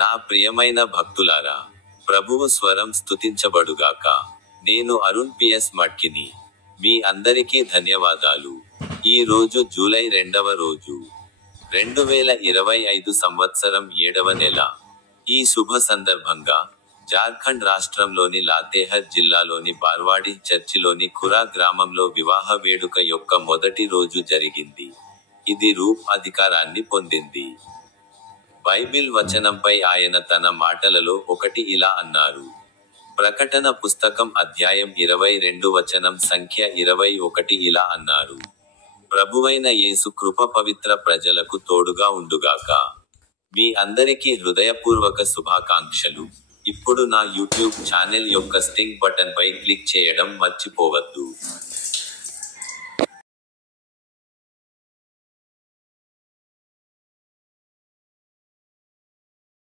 నా ప్రియమైన భక్తులారా, ప్రభువు స్వరం స్తుతించబడుగాక. నేను అరుణ్ పిఎస్ మట్కిని. మీ అందరికీ ధన్యవాదాలు. ఈ రోజు జూలై 2వ రోజు, 2025 సంవత్సరం 7వ నెల. ఈ శుభ సందర్భంగా జార్ఖండ్ రాష్ట్రంలోని లాతేహర్ జిల్లాలోని బార్వాడి చర్చిలోని ఖురా గ్రామంలో వివాహ వేడుక యొక్క మొదటి రోజు జరిగింది. ఇది రూప్ అధికారాన్ని పొందింది. బైబిల్ వచనంపై ఆయన తన మాటలలో ఒకటి ఇలా అన్నారు. ప్రకటన పుస్తకం అధ్యాయం 22 వచనం సంఖ్య 21 ఇలా అన్నారు. ప్రభువైన యేసు కృప పవిత్ర ప్రజలకు తోడుగా ఉండుగాక. మీ అందరికీ హృదయపూర్వక శుభాకాంక్షలు. ఇప్పుడు నా యూట్యూబ్ ఛానెల్ యొక్క స్టింగ్ బటన్ పై క్లిక్ చేయడం మర్చిపోవద్దు.